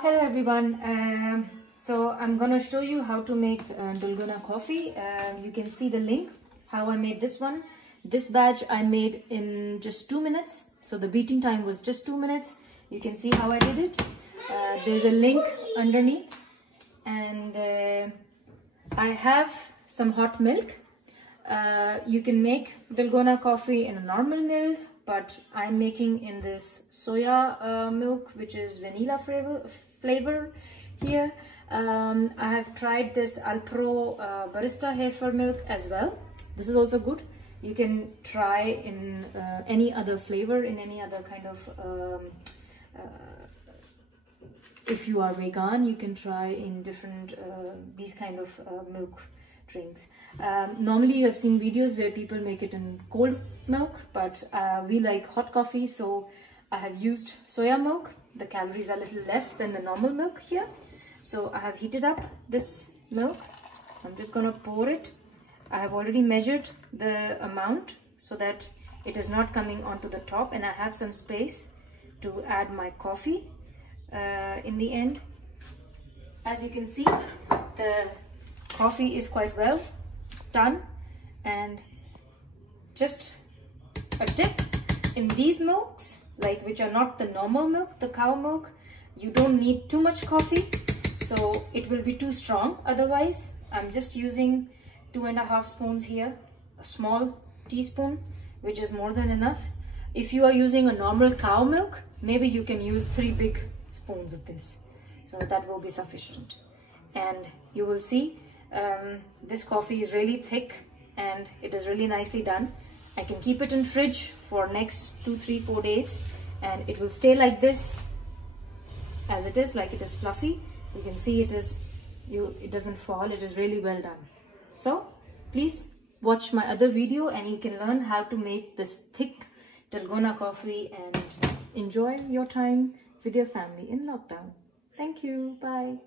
Hello everyone. So I'm gonna show you how to make Dalgona coffee. You can see the link how I made this one. This batch I made in just 2 minutes. So the beating time was just 2 minutes. You can see how I did it. There's a link underneath, and I have some hot milk. You can make Dalgona coffee in a normal milk, but I'm making in this soya milk, which is vanilla flavor here. I have tried this Alpro barista heifer milk as well. This is also good. You can try in any other flavor, in any other kind of if you are vegan, you can try in different these kind of milk drinks. Normally you have seen videos where people make it in cold milk, but we like hot coffee, so I have used soya milk. The calories are a little less than the normal milk here. So I have heated up this milk. I'm just going to pour it. I have already measured the amount so that it is not coming onto the top, and I have some space to add my coffee in the end. As you can see, the coffee is quite well done, and just a tip in these milks, like which are not the normal milk, the cow milk, you don't need too much coffee, so it will be too strong otherwise. I'm just using 2.5 spoons here, a small teaspoon, which is more than enough. If you are using a normal cow milk, maybe you can use 3 big spoons of this, so that will be sufficient. And you will see this coffee is really thick and it is really nicely done. I can keep it in fridge for next 2, 3, 4 days, and it will stay like this as it is, like it is fluffy. You can see it doesn't fall. It is really well done. So please watch my other video and you can learn how to make this thick Dalgona coffee and enjoy your time with your family in lockdown. Thank you. Bye.